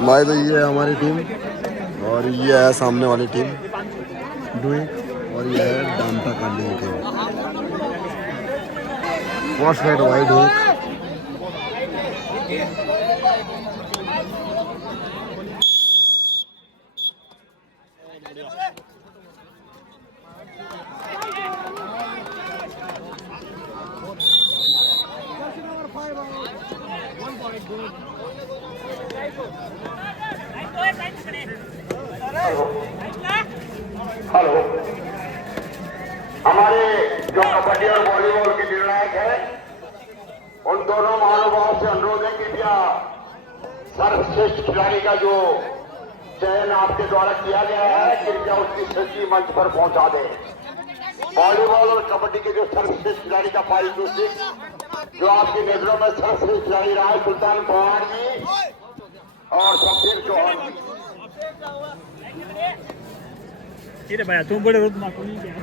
भाई तो ये है हमारी टीम और ये है सामने वाली टीम डुइक और ये है डांटा कांडी की टीम। फर्स्ट फाइट भाई डुइक। हेलो, हमारे जो कबड्डी और वॉलीबॉल के निर्णायक है उन दोनों महानुभावों से अनुरोध है कि क्या सर्वश्रेष्ठ खिलाड़ी का जो चयन आपके द्वारा किया गया है कृपया उसकी सच्ची मंच पर पहुंचा दें। वॉलीबॉल और कबड्डी के जो सर्वश्रेष्ठ खिलाड़ी का पारितोषिक जो आपकी नजरों में सर्वश्रेष्ठ खिलाड़ी रहा है सुल्तान पवार जी और शमशेर चौहान जी। Tidak banyak tunggu dulu rumah kuning ya.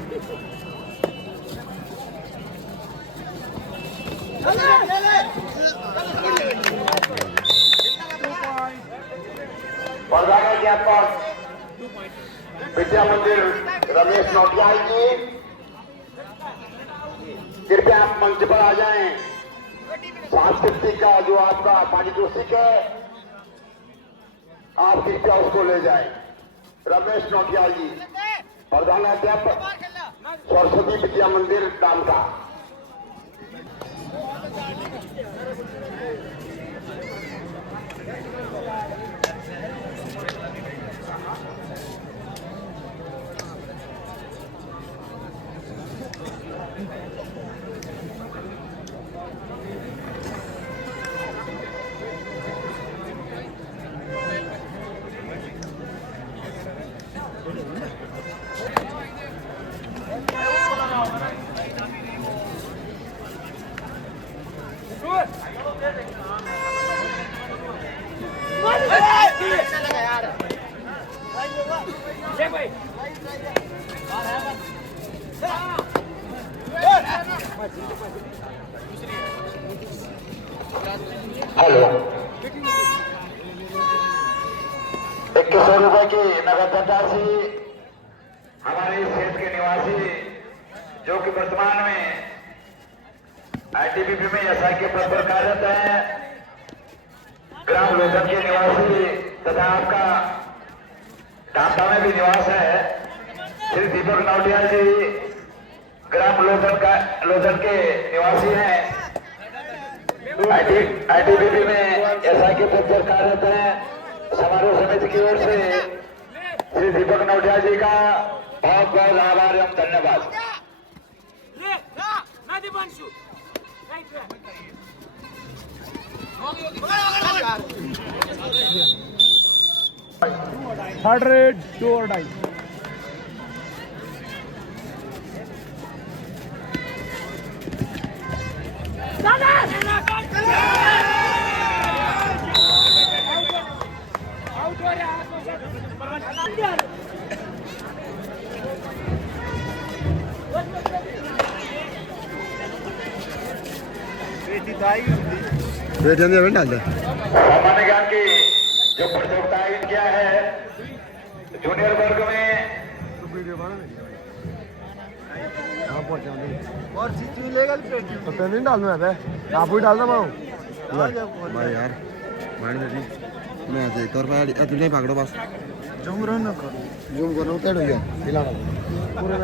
प्रधान अध्यापक विद्या मंदिर रमेश नौटियाल जी कृपया आप मंच पर आ जाएं। सांस्कृतिक का जो आपका पारितोषिक है आप कृपया उसको ले जाएं। रमेश नौटियाल जी प्रधान अध्यापक सरस्वती विद्या मंदिर डामका। हेलो, 2100 रुपए की नगद धनराशि हमारे क्षेत्र के निवासी जो कि वर्तमान में आईटीबीपी में एसआई के पद पर कार्यरत है, ग्राम लोधन के निवासी तथा आपका डांटा में भी निवास है श्री दीपक नौटियाल जी ग्राम लोधन के निवासी हैं। आईटीबीपी में एसआई के पद पर कार्यरत है। समारोह समिति की ओर से श्री दीपक नौटियाल जी का बहुत बहुत आभार एवं धन्यवाद। Third rate, do or die. बैठे डाल दे। सामान्य ज्ञान की जो प्रतियोगिता आयोजित किया है जूनियर वर्ग में और तो पेन नहीं डालना है आप ही डाल दो भाई यार मैं देख कर भाई तू नहीं पकड़ो बस जूम करो क्या हो गया हिलाना पूरे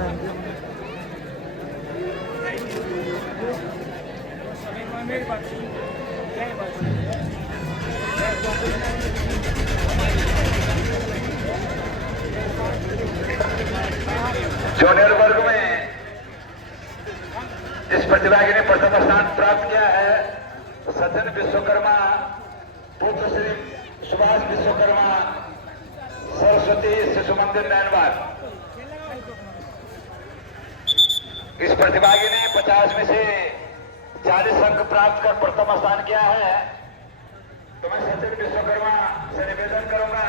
जूनियर वर्ग में जिस प्रतिभागी ने प्रथम स्थान प्राप्त किया है सचिन विश्वकर्मा पुत्र श्री सुभाष विश्वकर्मा सरस्वती शिशु मंदिर नैनवार। इस प्रतिभागी ने 50 में से 40 अंक प्राप्त कर प्रथम स्थान किया है। तो मैं सचिन विश्वकर्मा से निवेदन करूंगा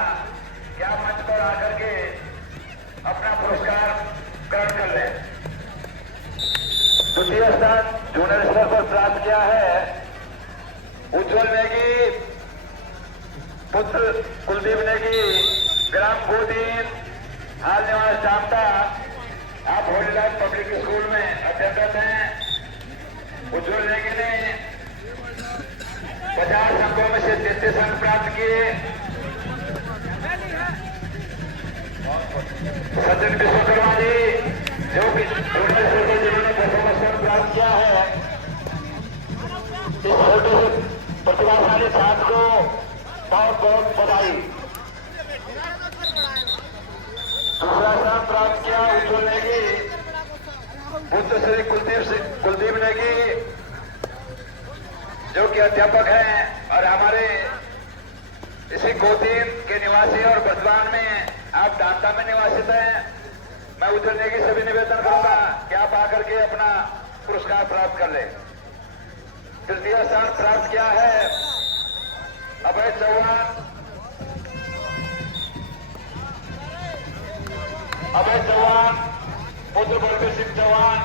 कि आप मंच पर आकर के अपना पुरस्कार ग्रहण कर लें। द्वितीय स्थान जूनियर स्तर पर प्राप्त किया है उज्जवल नेगी पुत्र कुलदीप नेगी, ग्राम गोदीन, हाल निवास जामता। आप होलीलाल पब्लिक स्कूल में अध्ययनरत हैं। उज्जवल नेगी ने 50 अंकों में से 33 अंक प्राप्त किए। सचिन विश्वकर्मा जी जो कि जिन्होंने प्रथम स्थान प्राप्त किया है, इस छोटे से प्रतिभाशाली छात्र को बहुत बहुत बधाई। दूसरा स्थान प्राप्त किया उज्जवल नेगी, पुत्र श्री कुलदीप नेगी जो कि अध्यापक हैं और हमारे इसी गोदीन के निवासी और वर्तमान में आप डांटा में निवासित हैं। मैं उज्जवल नेगी से भी निवेदन करूंगा कि आप आकर के अपना पुरस्कार प्राप्त कर लें। तृतीय स्थान प्राप्त किया है अभय चौहान। पुत्र बलबीर सिंह चौहान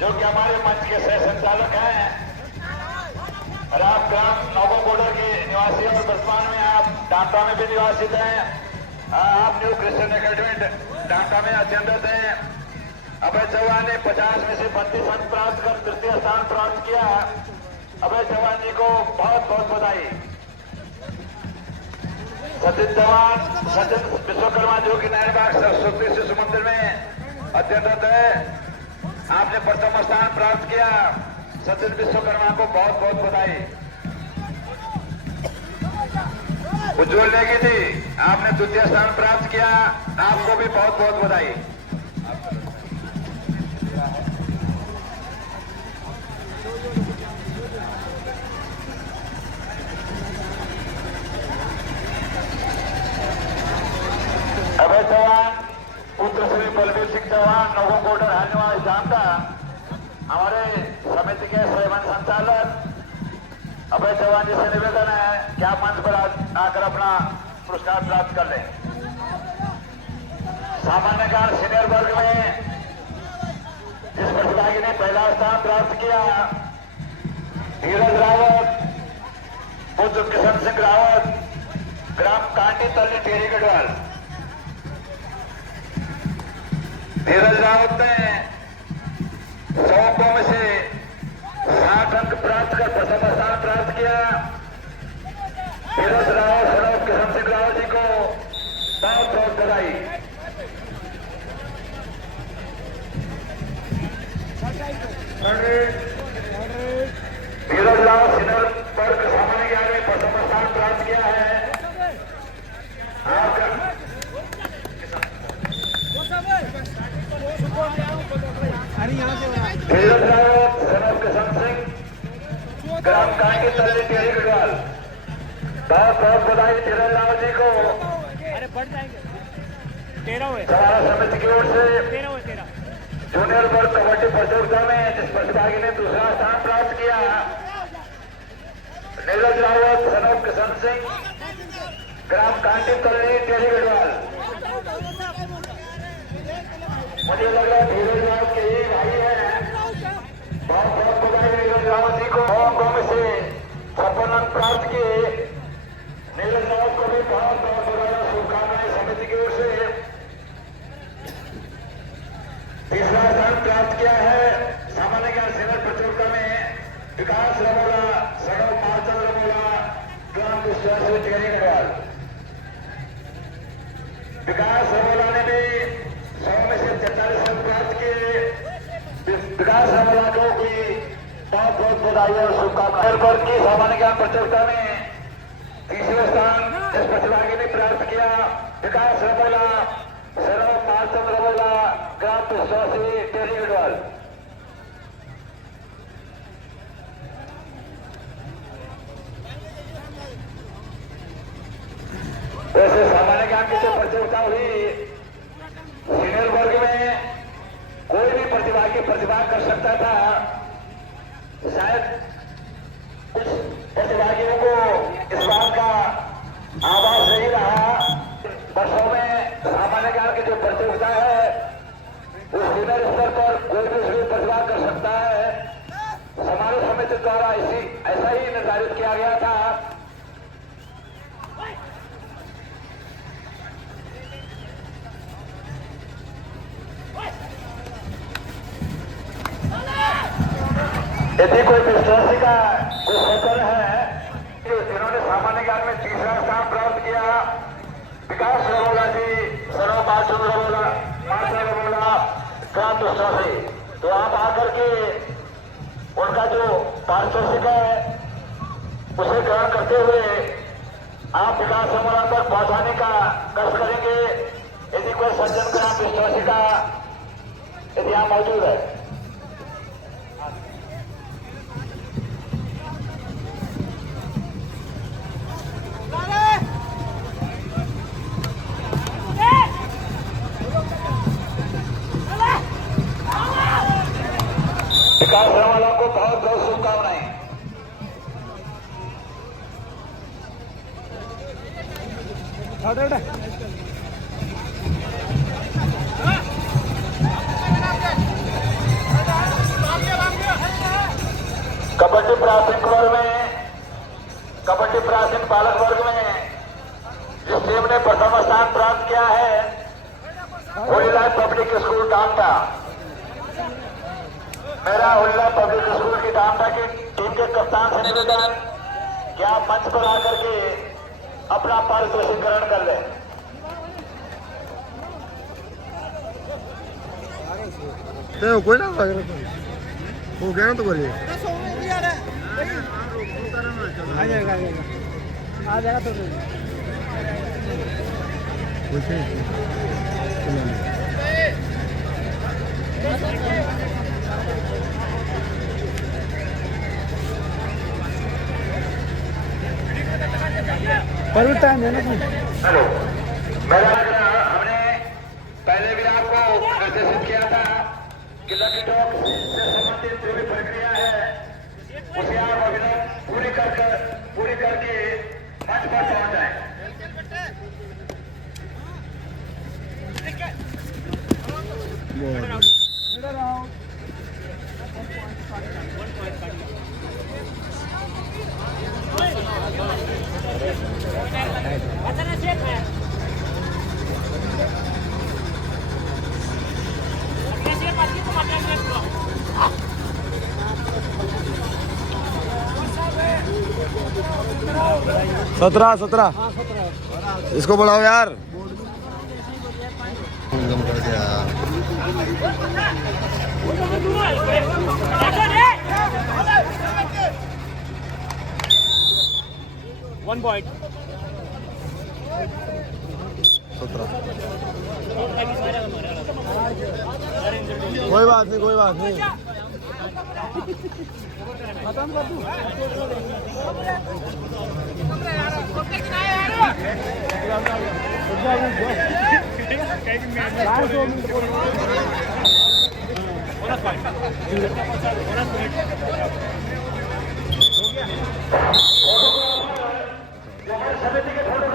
जो कि हमारे मंच के सह संचालक हैं और आप ग्राम नौगो बॉर्डर के निवासी और वर्तमान में आप डांटा में भी निवासित हैं। आप न्यू क्रिश्चियन एकेडमी डांटा में अध्ययनरत हैं। अभय चौहान ने 50 में से 32 अंक प्राप्त कर तृतीय स्थान प्राप्त किया। अभय चौहान जी को बहुत बहुत बधाई। सचिन विश्वकर्मा जो कि नैनबाग सरस्वती शिशु मंदिर में अध्ययनरत है, आपने प्रथम स्थान प्राप्त किया। सचिन विश्वकर्मा को बहुत बहुत बधाई। उज्जवल नेगी जी आपने द्वितीय स्थान प्राप्त किया, आपको भी बहुत बहुत बधाई। अभय चौहान पुत्र श्री बलबीर सिंह चौहान नौगो बॉर्डर हाल निवास जामता, हमारे समिति के स्वयं संचालक अभय चौहान जी से निवेदन है कि आप मंच पर आकर अपना पुरस्कार प्राप्त कर लें। सामान्य ज्ञान सीनियर वर्ग में जिस प्रतिभागी ने पहला स्थान प्राप्त किया, धीरज रावत, पुत्र किशन सिंह रावत, ग्राम कांटी तल्ली टेरी गढ़वाल। धीरज रावत ने 100 अंकों में से 60 अंक प्राप्त कर प्रथम स्थान प्राप्त किया। धीरज रावत सौरभ किशन सिंह रावत जी को बहुत बहुत बधाई। धीरज रावत सीनियर वर्ग सामान्य ज्ञान में प्रथम स्थान प्राप्त किया है। धीरज रावत सौरभ किशन सिंह ग्राम कांटी तल्ली टेरी गढ़वाल, बहुत बहुत बधाई धीरज रावत जी को। अरे बढ़ जाएंगे 13 समारा समिति की ओर से जूनियर वर्ग कबड्डी प्रतियोगिता में जिस प्रतिभागी ने दूसरा स्थान प्राप्त किया, नीरज रावत सौरभ किशन सिंह ग्राम कांटी तल्ली टेरी गढ़वाल। मुझे लग रहा है धीरज रावत के ही भाई है। बहुत बहुत बधाई नीरज रावत जी को। 9 अंकों में से 56 अंक प्राप्त किए। नीरज रावत को भी बहुत बहुत बधाई, शुभकामनाएं समिति की ओर से। तीसरा स्थान प्राप्त किया है सामान्य ज्ञान सीनियर प्रतियोगिता में विकास रमोला, सड़क मालचंद रमोला, ग्राम विश्वासी टेरी गढ़वाल। विकास रमोला ने भी 100 में से 43 अंक प्राप्त किए। विकास रमोला को भी बहुत बहुत बधाई और शुभकामनाएं। वर्ग की सामान्य ज्ञान प्रतियोगिता में तीसरे स्थान इस प्रतिभागी ने प्राप्त किया। विकास रमोला, सौरभ मालचंद रमोला, ग्राम विश्वासी टेरी गढ़वाल। वैसे सामान्य ज्ञान की जो प्रतियोगिता हुई, सीनियर वर्ग में कोई भी प्रतिभागी प्रतिभा कर सकता था। शायद कुछ प्रतिभागियों को इस बात का आभास नहीं रहा। वर्षों में सामान्य ज्ञान की जो प्रतियोगिता है वो सीनियर स्तर पर कोई भी उसमें प्रतिभा कर सकता है। समारोह समिति द्वारा ऐसा ही निर्धारित किया गया था। यदि कोई विश्वासी का जो सफल है कि जिन्होंने सामान्य ज्ञान में तीसरा स्थान प्राप्त किया, विकास रमोला जी, सरो बालचंद्र रमोला, मास्टर रमोला, क्रांत विश्वासी, तो आप आकर के उनका जो पारितोषिक है उसे ग्रहण करते हुए आप विकास रमोला तक पहुंचाने का कष्ट करेंगे। यदि कोई सज्जन ग्राम विश्वासी का यदि यहाँ मौजूद है, विकास रमोला को बहुत बहुत शुभकामनाएं। कबड्डी प्राथमिक वर्ग में, कबड्डी प्राथमिक बालक वर्ग में जिस टीम ने प्रथम स्थान प्राप्त किया है, होलीलाल पब्लिक स्कूल डामटा। मेरा होलीलाल पब्लिक स्कूल की डामटा की टीम के कप्तान से निवेदन कि आप मंच पर आकर के अपना पारितोषिक ग्रहण कर लें। तो कोई ना वो गया ना तो बोलिए आ जाएगा आ जाएगा तो पर टाइम है ना। हेलो, हमने पहले भी आपको निर्देशित किया था कि लकी टॉक से संबंधित जो भी प्रक्रिया है उसे आप अभिनव पूरी करके मंच पर पहुंच जाए। सत्रह 17 इसको बढ़ाओ यार। वन पॉइंट 17 कोई बात नहीं, कोई बात नहीं। खत्म कर दूं। समिति के फोटो